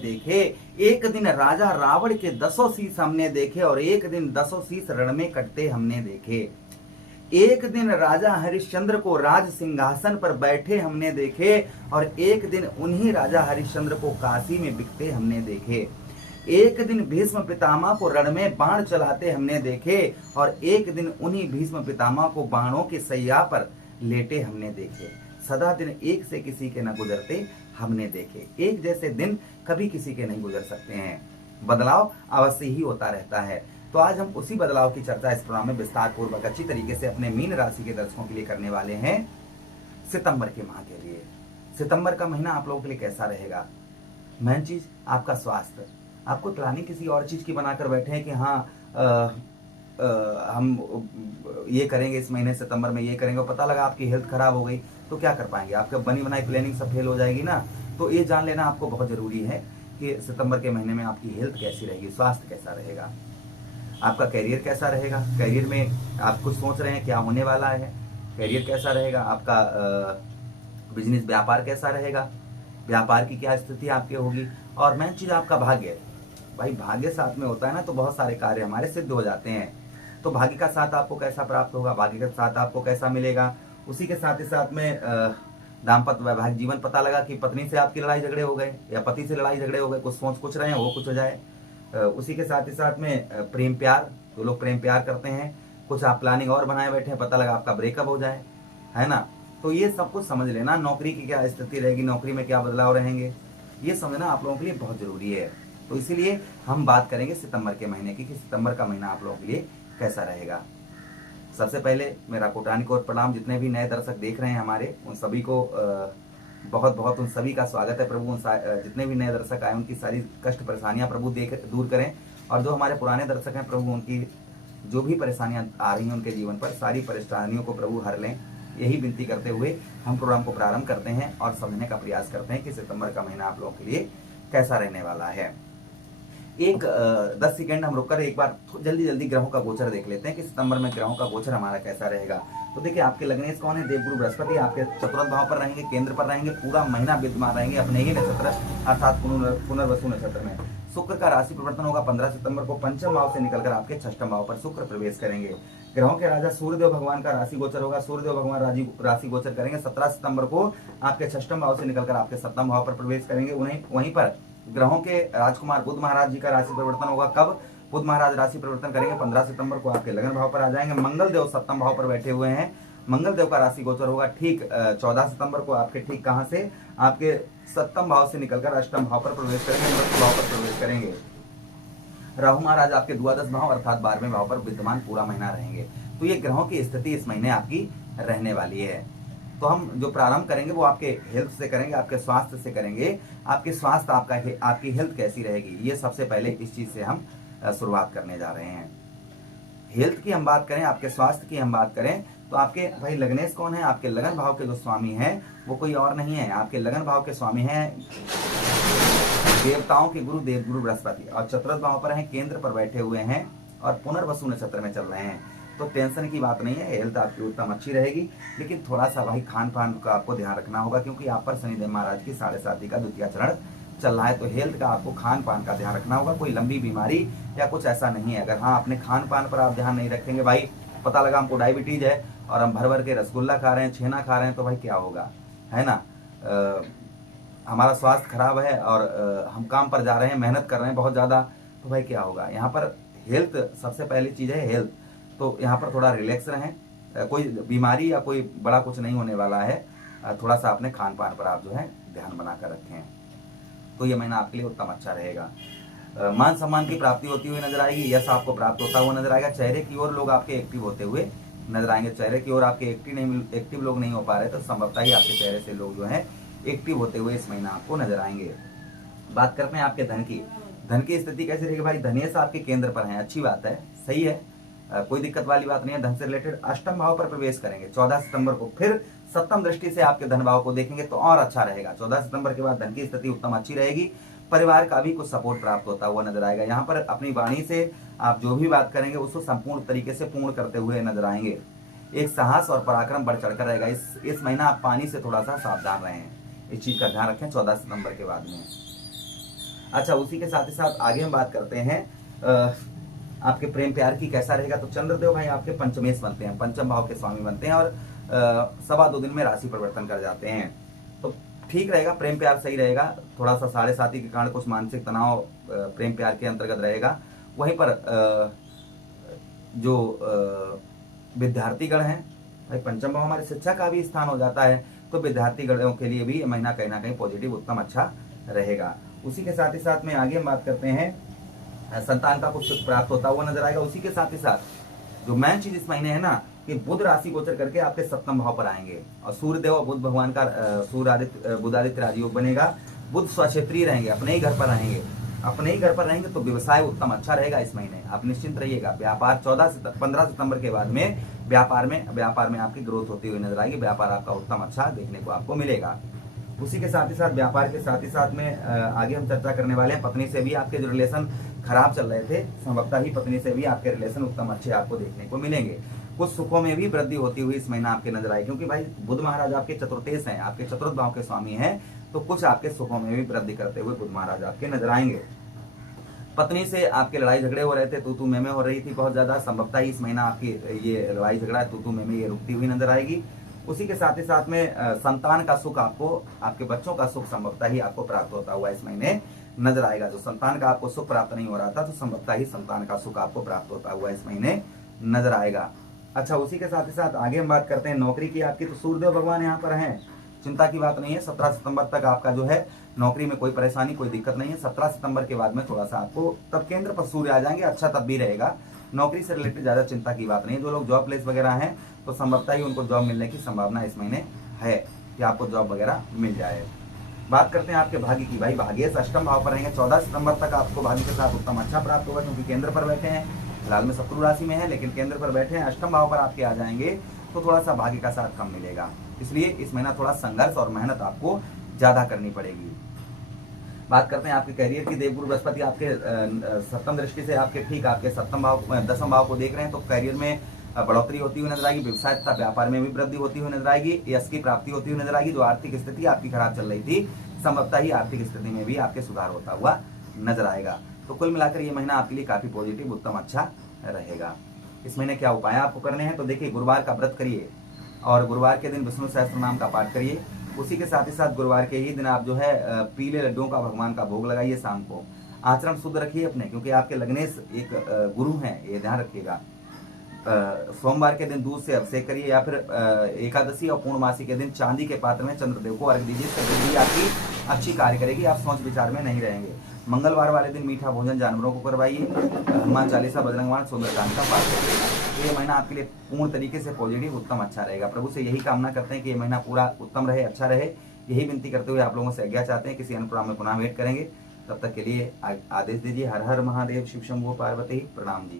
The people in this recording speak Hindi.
देखे, एक दिन राजा रावण के 10 शीश हमने देखे, और एक दिन 10 शीश रण में कटते हमने देखे। एक दिन राजा हरिश्चंद्र को राज सिंहासन पर बैठे हमने देखे, और एक दिन उन्हीं राजा हरिश्चंद्र को काशी में बिकते हमने देखे। एक दिन भीष्म पितामह को रण में बाण चलाते हमने देखे, और एक दिन उन्हीं भीष्म पितामह को बाणों की सैया पर लेटे हमने देखे। सदा दिन एक से किसी के न गुजरते हमने देखे। एक जैसे दिन कभी किसी के नहीं गुजर सकते हैं, बदलाव अवश्य ही होता रहता है। तो आज हम उसी बदलाव की चर्चा इस प्रोग्राम में विस्तार पूर्वक अच्छी तरीके से अपने मीन राशि के दर्शकों के लिए करने वाले हैं। सितंबर के माह के लिए, सितंबर का महीना आप लोगों के लिए कैसा रहेगा? मेन चीज आपका स्वास्थ्य। आपको प्लानिंग किसी और चीज की बनाकर बैठे हैं कि हाँ हम ये करेंगे इस महीने सितंबर में, ये करेंगे, पता लगा आपकी हेल्थ खराब हो गई तो क्या कर पाएंगे? आपका बनी बनाई प्लानिंग सब फेल हो जाएगी ना। तो ये जान लेना आपको बहुत जरूरी है कि सितंबर के महीने में आपकी हेल्थ कैसी रहेगी, स्वास्थ्य कैसा रहेगा, आपका करियर कैसा रहेगा। करियर में आप कुछ सोच रहे हैं क्या होने वाला है, करियर कैसा रहेगा, आपका बिजनेस व्यापार कैसा रहेगा, व्यापार की क्या स्थिति आपकी होगी। और मेन चीज आपका भाग्य। भाई भाग्य साथ में होता है ना तो बहुत सारे कार्य हमारे सिद्ध हो जाते हैं। तो भाग्य का साथ आपको कैसा प्राप्त होगा, भाग्य का साथ आपको कैसा मिलेगा। उसी के साथ ही साथ में दाम्पत्य वैवाहिक जीवन, पता लगा कि पत्नी से आपकी लड़ाई झगड़े हो गए या पति से लड़ाई झगड़े हो गए, कुछ सोच कुछ रहे हैं वो कुछ हो जाए। उसी के साथ ही साथ में प्रेम प्यार, जो लोग प्रेम प्यार करते हैं, कुछ आप प्लानिंग और बनाए बैठे हैं, पता लगा आपका ब्रेकअप हो जाए, है ना। तो ये सब कुछ समझ लेना। नौकरी की क्या स्थिति रहेगी, नौकरी में क्या बदलाव रहेंगे, ये समझना आप लोगों के लिए बहुत जरूरी है। तो इसीलिए हम बात करेंगे सितंबर के महीने की कि सितंबर का महीना आप लोगों के लिए कैसा रहेगा। सबसे पहले मेरा कोटानी कोट प्रणाम। जितने भी नए दर्शक देख रहे हैं हमारे, उन सभी को बहुत बहुत उन सभी का स्वागत है। प्रभु जितने भी नए दर्शक आए उनकी सारी कष्ट परेशानियां प्रभु दूर करें, और जो हमारे पुराने दर्शक हैं प्रभु उनकी जो भी परेशानियां आ रही हैं उनके जीवन पर, सारी परेशानियों को प्रभु हर लें। यही विनती करते हुए हम प्रोग्राम को प्रारंभ करते हैं और समझने का प्रयास करते हैं कि सितंबर का महीना आप लोगों के लिए कैसा रहने वाला है। एक 10 सेकंड हम रुककर एक बार जल्दी जल्दी ग्रहों का गोचर देख लेते हैं कि सितंबर में ग्रहों का गोचर हमारा कैसा रहेगा। तो देखिए आपके लग्नेश कौन है? देवगुरु बृहस्पति आपके चतुर्थ भाव पर रहेंगे, केंद्र पर रहेंगे, पूरा महीना विद्यमान रहेंगे अपने ही नक्षत्र अर्थात पुनर्वसु नक्षत्र में। शुक्र का राशि परिवर्तन होगा 15 सितंबर को, पंचम भाव से निकलकर आपके छठम भाव पर शुक्र प्रवेश करेंगे। ग्रहों के राजा सूर्यदेव भगवान का राशि गोचर होगा, सूर्यदेव भगवान राशि गोचर करेंगे 17 सितंबर को, आपके छठम भाव से निकलकर आपके सप्तम भाव पर प्रवेश करेंगे। वहीं पर ग्रहों के राजकुमार बुध महाराज जी का राशि परिवर्तन होगा। कब? बुध महाराज राशि परिवर्तन करेंगे 15 सितंबर को, आपके लगन भाव पर आ जाएंगे। मंगल देव सप्तम भाव पर बैठे हुए हैं, मंगल देव का राशि गोचर होगा ठीक 14 सितंबर को, आपके ठीक कहां से? आपके सप्तम भाव से निकलकर अष्टम भाव पर प्रवेश करेंगे, मृत्यु भाव पर प्रवेश करेंगे। राहु महाराज आपके द्वादश भाव अर्थात 12वें भाव पर विद्यमान पूरा महीना रहेंगे। तो ये ग्रहों की स्थिति इस महीने आपकी रहने वाली है। तो हम जो प्रारंभ करेंगे वो आपके हेल्थ से करेंगे, आपके स्वास्थ्य से करेंगे। आपके स्वास्थ्य, आपकी हेल्थ कैसी रहेगी, ये सबसे पहले इस चीज से हम शुरुआत करने जा रहे हैं। हेल्थ की हम बात करें, आपके स्वास्थ्य की हम बात करें, तो आपके भाई लग्नेश कौन है? आपके लगन भाव के जो स्वामी हैं वो कोई और नहीं है, आपके लगन भाव के स्वामी हैं देवताओं के गुरु देवगुरु बृहस्पति, और चतुर्थ भाव पर हैं, केंद्र पर बैठे हुए हैं और पुनर्वसु नक्षत्र में चल रहे हैं। तो टेंशन की बात नहीं है, हेल्थ आपकी उत्तम अच्छी रहेगी। लेकिन थोड़ा सा भाई खान पान का आपको ध्यान रखना होगा, क्योंकि आप पर शनिदेव महाराज की 7.5 का द्वितीय चरण चल रहा है। तो हेल्थ का आपको खान पान का ध्यान रखना होगा। कोई लंबी बीमारी या कुछ ऐसा नहीं है। अगर हाँ अपने खान पान पर आप ध्यान नहीं रखेंगे, भाई पता लगा हमको डायबिटीज है और हम भर भर के रसगुल्ला खा रहे हैं, छेना खा रहे हैं, तो भाई क्या होगा, है ना। हमारा स्वास्थ्य खराब है और हम काम पर जा रहे हैं, मेहनत कर रहे हैं बहुत ज्यादा, तो भाई क्या होगा। यहाँ पर हेल्थ सबसे पहली चीज है, हेल्थ। तो यहाँ पर थोड़ा रिलैक्स रहें, कोई बीमारी या कोई बड़ा कुछ नहीं होने वाला है। थोड़ा सा अपने खान पान पर आप जो है ध्यान बनाकर रखें, तो ये महीना आपके लिए उत्तम अच्छा रहेगा। मान सम्मान की प्राप्ति होती हुई नजर आएगी, यश आपको प्राप्त होता हुआ नजर आएगा। चेहरे की ओर लोग आपके एक्टिव होते हुए नजर आएंगे। चेहरे की ओर आपके एक्टिव लोग नहीं हो पा रहे, तो संभवतः ही आपके चेहरे से लोग जो है एक्टिव होते हुए इस महीना आपको नजर आएंगे। बात करते हैं आपके धन की। धन की स्थिति कैसी रहेगी? भाई धनेश आपके केंद्र पर है, अच्छी बात है, सही है, कोई दिक्कत वाली बात नहीं है। धन से रिलेटेड अष्टम भाव पर प्रवेश करेंगे 14 सितंबर को, फिर सप्तम दृष्टि से आपके धन भाव को देखेंगे तो और अच्छा रहेगा। 14 सितंबर के बाद धन की स्थिति उत्तम अच्छी रहेगी। परिवार का भी कुछ सपोर्ट प्राप्त होता हुआ नजर आएगा। यहाँ पर अपनी वाणी से आप जो भी बात करेंगे उसको संपूर्ण तरीके से पूर्ण करते हुए नजर आएंगे। एक साहस और पराक्रम बढ़ चढ़कर रहेगा। इस महीना आप पानी से थोड़ा सा सावधान रहें, इस चीज का ध्यान रखें 14 सितंबर के बाद में। अच्छा, उसी के साथ ही साथ आगे हम बात करते हैं आपके प्रेम प्यार की कैसा रहेगा। तो चंद्रदेव भाई आपके पंचमेश बनते हैं, पंचम भाव के स्वामी बनते हैं और 2.25 दिन में राशि परिवर्तन कर जाते हैं। तो ठीक रहेगा, प्रेम प्यार सही रहेगा। थोड़ा सा 7.5 के कारण कुछ मानसिक तनाव प्रेम प्यार के अंतर्गत रहेगा। वहीं पर जो विद्यार्थीगण हैं भाई, पंचम भाव हमारे शिक्षा का भी स्थान हो जाता है, तो विद्यार्थीगणों के लिए भी ये महीना कहीं ना कहीं पॉजिटिव उत्तम अच्छा रहेगा। उसी के साथ ही साथ में आगे हम बात करते हैं संतान का कुछ सुख प्राप्त होता हुआ नजर आएगा। उसी के साथ ही साथ जो मेन चीज इस महीने है ना कि बुध राशि गोचर करके आपके सप्तम भाव पर आएंगे और सूर्यदेव और बुध भगवान का बुध आदित्य राजयोग बनेगा। बुध स्वक्षेत्रीय रहेंगे, अपने ही घर पर रहेंगे, अपने ही घर पर रहेंगे तो व्यवसाय उत्तम अच्छा रहेगा इस महीने, आप निश्चिंत रहिएगा। व्यापार 15 सितंबर के बाद में व्यापार में आपकी ग्रोथ होती हुई नजर आएगी। व्यापार आपका उत्तम अच्छा देखने को आपको मिलेगा। उसी के साथ ही साथ व्यापार के साथ ही साथ में आगे हम चर्चा करने वाले हैं पत्नी से भी आपके जो रिलेशन खराब चल रहे थे, संभवतः ही पत्नी से भी आपके रिलेशन उत्तम अच्छे आपको देखने को मिलेंगे। कुछ सुखों में भी वृद्धि होती हुई इस महीना आपके नजर आएगी, क्योंकि भाई बुध महाराज आपके चतुर्थेश हैं, आपके चतुर्थ भाव के स्वामी हैं, तो कुछ आपके सुखों में भी वृद्धि करते हुए बुध महाराज आपके नजर आएंगे। पत्नी से आपके लड़ाई झगड़े हो रहे थे, तू में हो रही थी बहुत ज्यादा, संभवतः ही इस महीना आपकी ये लड़ाई झगड़ा तू में ये रुकती हुई नजर आएगी। उसी के साथ ही साथ में संतान का सुख आपको, आपके बच्चों का सुख संभवतः ही आपको प्राप्त होता हुआ इस महीने नजर आएगा। जो संतान का आपको सुख प्राप्त नहीं हो रहा था, तो संभवतः ही संतान का सुख आपको प्राप्त होता हुआ इस महीने नजर आएगा। अच्छा, उसी के साथ ही साथ आगे हम बात करते हैं नौकरी की आपकी। तो सूर्यदेव भगवान यहाँ पर हैं, चिंता की बात नहीं है। 17 सितंबर तक आपका जो है नौकरी में कोई परेशानी कोई दिक्कत नहीं है। 17 सितंबर के बाद में थोड़ा सा आपको तब केंद्र पर सूर्य आ जाएंगे, अच्छा तब भी रहेगा। नौकरी से रिलेटेड ज्यादा चिंता की बात नहीं है। जो लोग जॉब प्लेस वगैरह हैं तो संभवतः ही उनको जॉब मिलने की संभावना इस महीने है कि आपको जॉब वगैरह मिल जाए। बात करते हैं आपके भाग्य की। भाई भाग्य अष्टम भाव पर रहेंगे। 14 सितंबर तक आपको भाग्य के साथ उत्तम अच्छा प्राप्त होगा, क्योंकि केंद्र पर बैठे हैं। फिलहाल में शत्रु राशि में है, लेकिन केंद्र पर बैठे हैं, अष्टम भाव पर आपके आ जाएंगे तो थोड़ा सा भाग्य का साथ कम मिलेगा। इसलिए इस महीना थोड़ा संघर्ष और मेहनत आपको ज्यादा करनी पड़ेगी। बात करते हैं आपके करियर की। देवगुरु बृहस्पति आपके सप्तम दृष्टि से आपके ठीक आपके सप्तम भाव 10वें भाव को देख रहे हैं, तो करियर में बढ़ोतरी होती हुई नजर आएगी। व्यवसाय तथा व्यापार में भी वृद्धि होती हुई नजर आएगी। यश की प्राप्ति होती हुई नजर आएगी। जो आर्थिक स्थिति आपकी खराब चल रही थी, संभवतः ही आर्थिक स्थिति में भी आपके सुधार होता हुआ नजर आएगा। तो कुल मिलाकर ये महीना आपके लिए काफी पॉजिटिव उत्तम अच्छा रहेगा। इस महीने क्या उपाय आपको करने हैं, तो देखिए गुरुवार का व्रत करिए और गुरुवार के दिन विष्णु सहस्त्र नाम का पाठ करिए। उसी के साथ ही साथ गुरुवार के ही दिन आप जो है पीले लड्डुओं का भगवान का भोग लगाइए शाम को। आचरण शुद्ध रखिए अपने, क्योंकि आपके लग्नेश एक गुरु हैं, ये ध्यान रखिएगा। सोमवार के दिन दूध से अभिषेक करिए, या फिर एकादशी और पूर्णमासी के दिन चांदी के पात्र में चंद्रदेव को अर्घ दीजिए। इससे आपकी अच्छी कार्य करेगी, आप सोच विचार में नहीं रहेंगे। मंगलवार वाले दिन मीठा भोजन जानवरों को करवाइए। हनुमान चालीसा, बजरंगबाण, सुंदरकांड का पाठ करिए। ये महीना आपके लिए पूर्ण तरीके से पॉजिटिव उत्तम अच्छा रहेगा। प्रभु से यही कामना करते हैं कि ये महीना पूरा उत्तम रहे, अच्छा रहे। यही विनती करते हुए आप लोगों से आज्ञा चाहते हैं। किसी अन्य प्रोग्राम में पुनः वेट करेंगे, तब तक के लिए आदेश दीजिए। हर हर महादेव, शिव शंभो पार्वती, प्रणाम जी।